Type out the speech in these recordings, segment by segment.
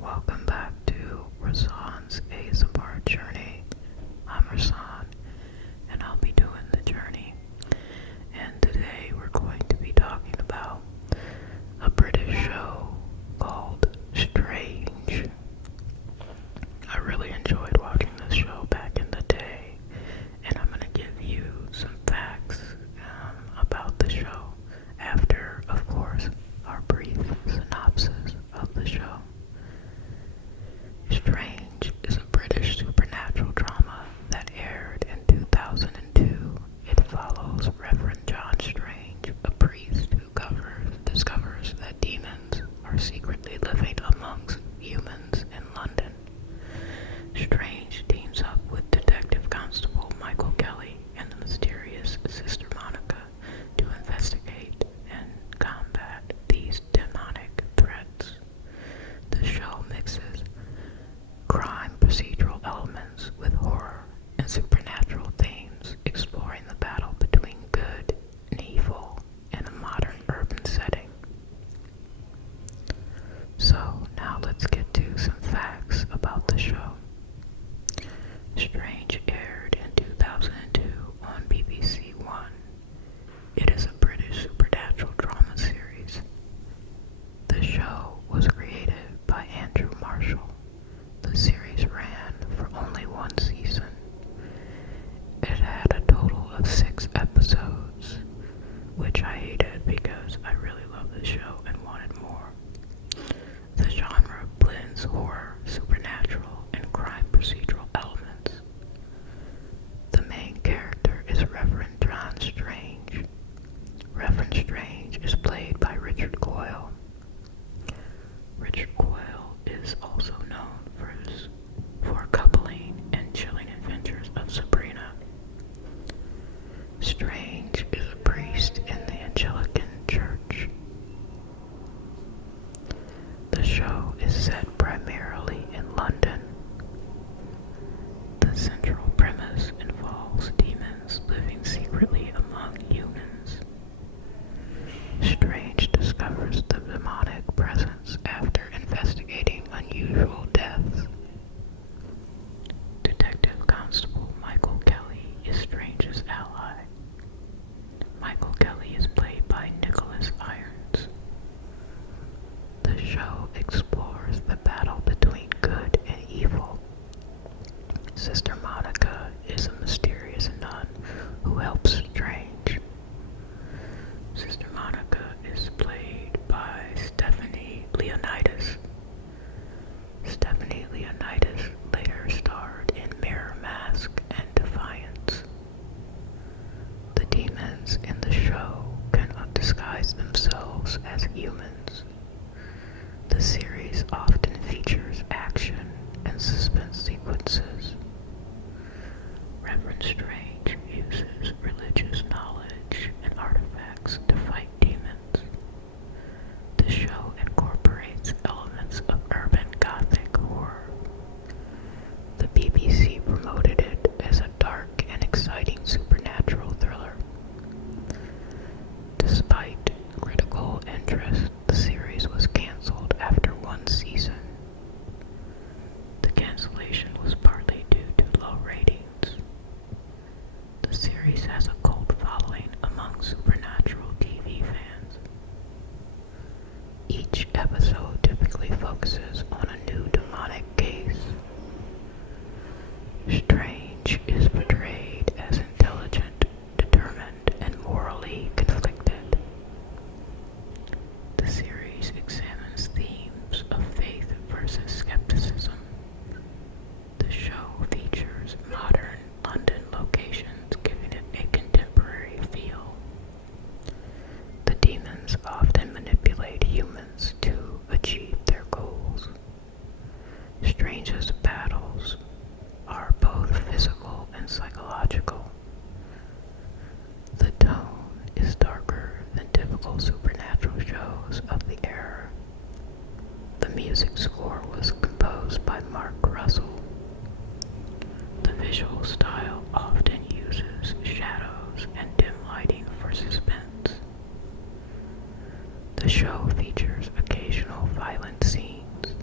welcome back to Rasan's ASMR Journey. I'm Rasan, and I'll be doing the journey. And today we're going to be talking about a British show called Strange. I really enjoyed watching this show back in the day, and I'm going to give you some facts about the show after, of course, our brief synopsis of the show. Strange is a British supernatural drama that aired in 2002. It follows Reverend John Strange, a priest who discovers that demons are secretly living amongst humans in London. Strange teams up with Detective Constable Michael Kelly and the mysterious Sister Monica to investigate and combat these demonic threats. The show mixes crime procedural elements with horror and supernatural themes, exploring the battle between good and evil in a modern urban setting. So now let's get to some facts about the show. Strange aired in 2002 on BBC One. It is a British supernatural drama series. The show was created by Andrew Marshall. The series ran for only one season. It had a total of 6 episodes, which I hated because I really loved the show and wanted more. The genre blends horror, supernatural, and crime procedural elements. The main character is Reverend John Strange. Reverend Strange is played by Richard Coyle. Richard Coyle is also known for Coupling and Chilling Adventures of Sabrina. Strange is a priest in the Anglican Church. The show is set primarily in London. The central premise involves demons living secretly among humans. Strange discovers the demonic presence after investigating unusual deaths. Detective Constable Michael Kelly is Strange's ally. Michael Kelly is played by Nicholas Irons. The show explores the battle between good and evil. Sister Monica is a mysterious nun who helps Strange. Sister Monica is played by Stephanie Leonidas. Stephanie Leonidas later starred in Mirror Mask and Defiance. The demons in the show can disguise themselves as humans. The series often features action and suspense sequences. Reverend Strange uses religious knowledge and artifacts to fight demons. The show incorporates elements of urban gothic horror. The BBC promoted it as a dark and exciting supernatural thriller. Despite critical interest, the series was cancelled after one season. The cancellation was partly due to low ratings. The series has a cult following among supernatural TV fans. Each episode typically focuses on a new demonic case. Strange is portrayed as intelligent, determined, and morally conflicted. The series examines themes of faith versus skepticism. The show features modern London locations, giving it a contemporary feel. The demons often manipulate humans to achieve their goals. Strange's battles are both physical and psychological. The tone is darker than typical supernatural shows of the era. The music score was composed by Mark Russell. The visual style often uses shadows and dim lighting for suspense. The show features occasional violent scenes.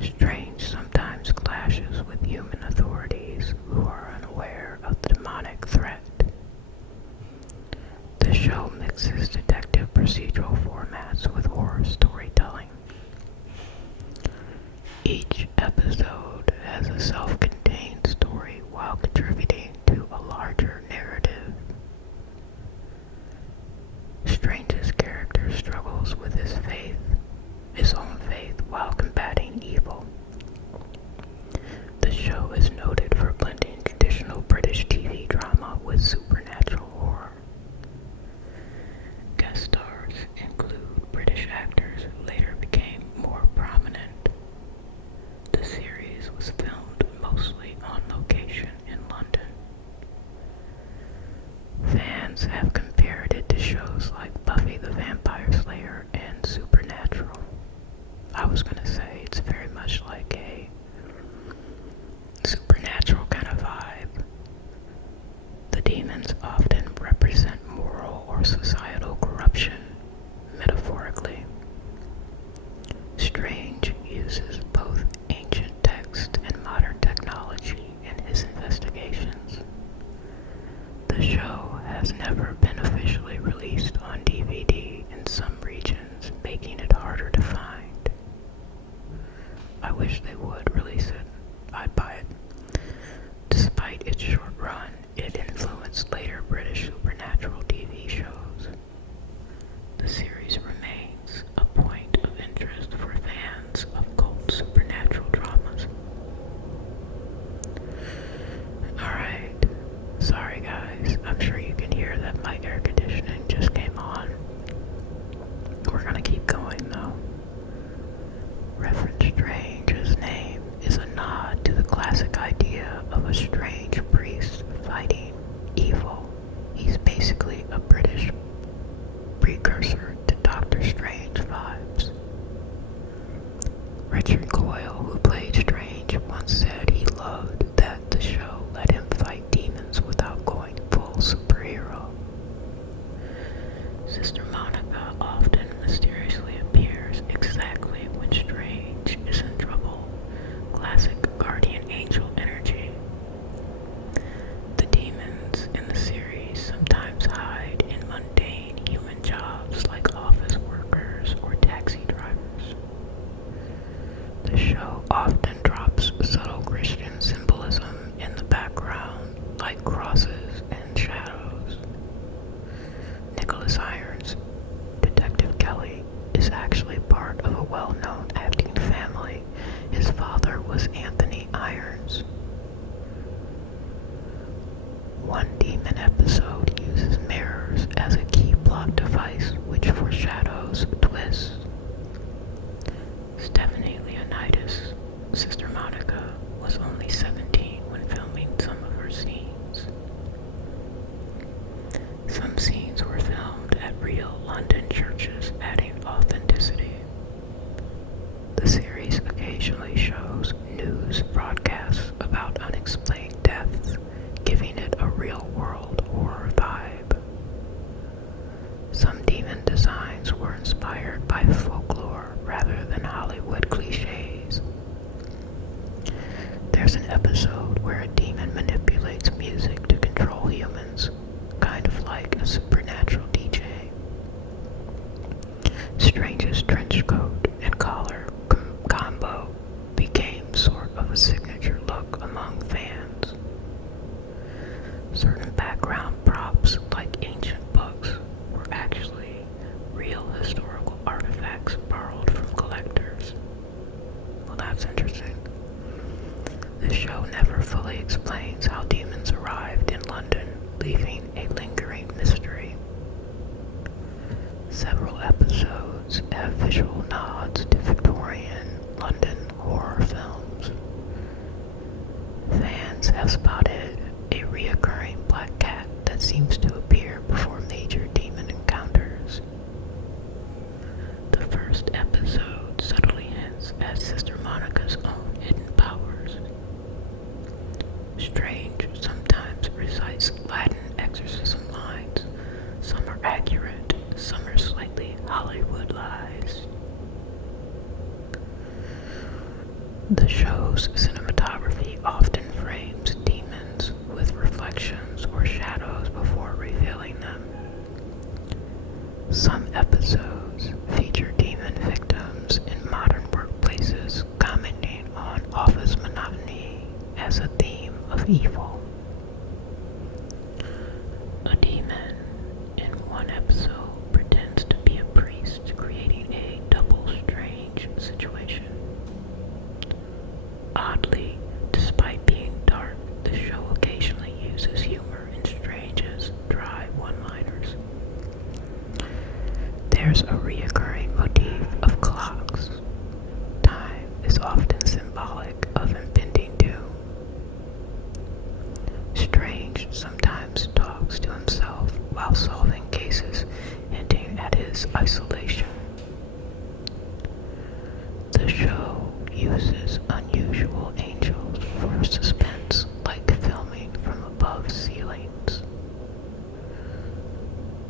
Strange sometimes clashes with human authorities who are unaware of the demonic threat. The show mixes detective procedural formats with horror storytelling. Each episode has a self-contained story while contributing to a larger narrative. Strange's character struggles with his own faith, while combating evil. The show is noted for blending traditional British TV drama with supernatural horror. Guest stars include British actors who later became more prominent. The series was filmed mostly on location in London. Fans have compared it to shows like Buffy the Vampire Slayer and Supernatural. I was going to say it's very much like a supernatural kind of vibe. The demons often represent moral or societal corruption, metaphorically. Strange uses both ancient text and modern technology in his investigations. The show has never been officially released on DVD in some regions, making it harder to find. I wish they would release it. I'd buy it. Despite its short run, it influenced later British supernatural TV shows. The series remains a point of interest for fans of cult supernatural dramas. Alright, sorry guys, I'm sure you can hear that my air conditioning just came on. We're gonna keep going though. Reverend Strange's name is a nod to the classic idea of a strange priest fighting evil. He's basically a British precursor to Doctor Strange vibes. Richard Coyle, who played Strange, once said he loved that the show let him fight demons without going full superhero. Sister Monica often mysteriously appears exactly when Strange is in trouble. Classic guardian angel energy. The demons in the series sometimes hide in mundane human jobs like office workers or taxi drivers. The show often drops subtle Christian symbolism in the background, like crosses and shadows. Nicholas Irons, Detective Kelly, is actually part of a well-known acting family. His father was Anthony Irons. One demon episode uses mirrors as a key plot device, which foreshadows twists. Stephanie Leonidas, Sister Monica, was only 17 when filming some of her scenes. Some scenes were filmed at real London churches, adding authenticity. The series occasionally shows news broadcasts about unexplained deaths, giving it a real-world horror vibe. Some demon designs were inspired by folklore rather than Hollywood cliches. There's an episode where a demon manipulates music to control humans, kind of like a supernatural DJ. Strange's trench coat and collar combo became sort of a signature look among fans. Certain background props, like ancient books, were actually real historical artifacts borrowed from collectors. Well, that's interesting. The show never fully explains how demons arrived in London, leaving a lingering mystery. Several episodes have visual nods to Victorian London horror films. Fans have spotted a reoccurring black cat that seems to appear before major demon encounters. The first episode subtly hints at Sister Monica's own hidden powers. Strange sometimes recites Latin exorcism lines. Some are accurate, some are slightly Hollywood Lies. The show's cinematography often frames demons with reflections or shadows before revealing them. Some episodes feature demon victims in modern workplaces commenting on office monotony as a theme of evil. A demon in one episode pretends to be a priest, creating a double strange situation. Oddly, despite being dark, the show occasionally uses humor in Strange's dry one-liners. There's a reoccurring motif of clocks. Time is often symbolic of impending doom. Strange sometimes talks to himself while solving cases, hinting at his isolation. The show uses unusual angels for suspense, like filming from above ceilings.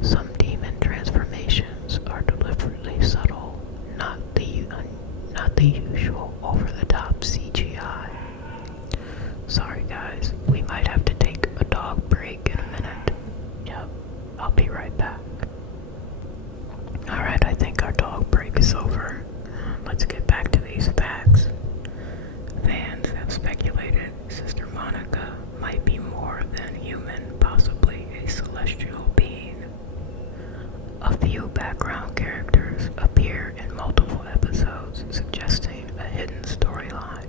Some demon transformations are deliberately subtle, not the usual over-the-top CGI. Sorry guys, we might have to take a dog break in a minute. Yep, I'll be right back. Alright, I think our dog break is over. Let's get back to these facts. Fans have speculated Sister Monica might be more than human, possibly a celestial being. A few background characters appear in multiple episodes, suggesting a hidden storyline.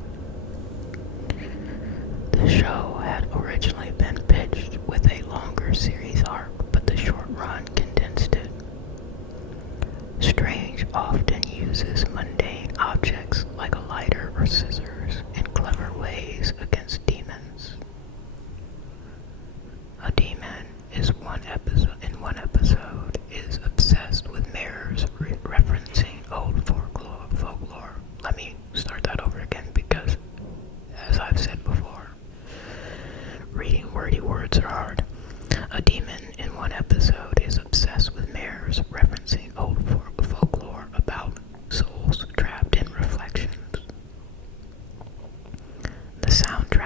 The show had originally been pitched with a longer series arc, but the short run condensed it. Strange often uses mundane objects like a lighter or scissors in clever ways against demons. A demon in one episode is obsessed with mirrors, referencing old folklore. Let me start that over again because, as I've said before, reading wordy words are hard. A demon in one episode is obsessed with mirrors, referencing old folklore about souls trapped in reflections. The soundtrack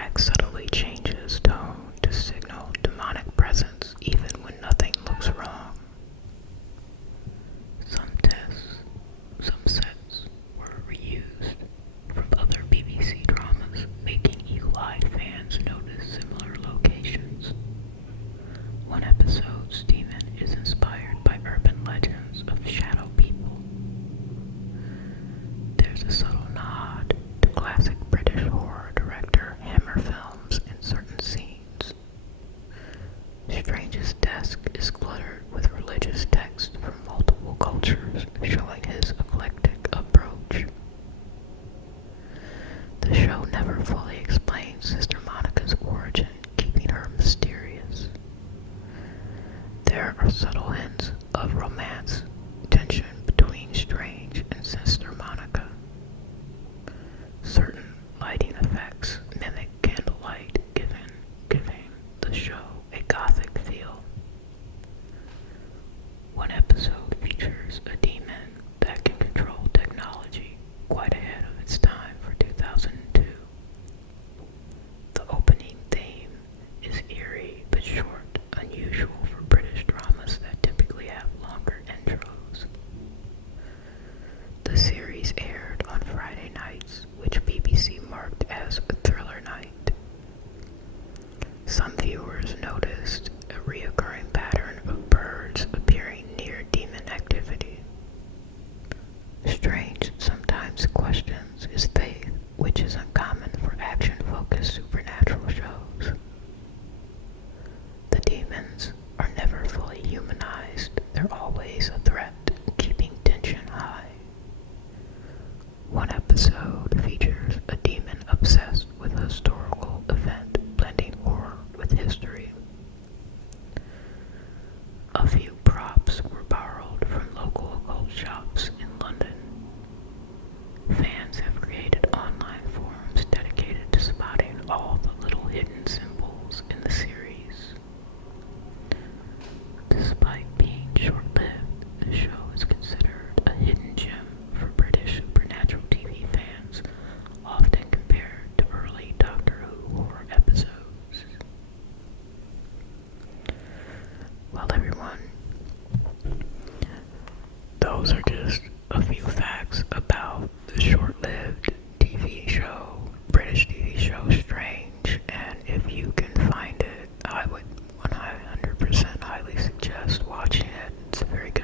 those are just a few facts about the short-lived TV show, British TV show Strange, and if you can find it, I would 100% highly suggest watching it. It's very good.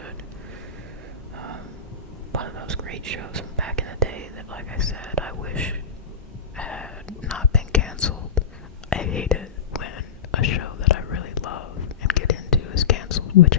One of those great shows from back in the day that, like I said, I wish had not been canceled. I hate it when a show that I really love and get into is canceled, which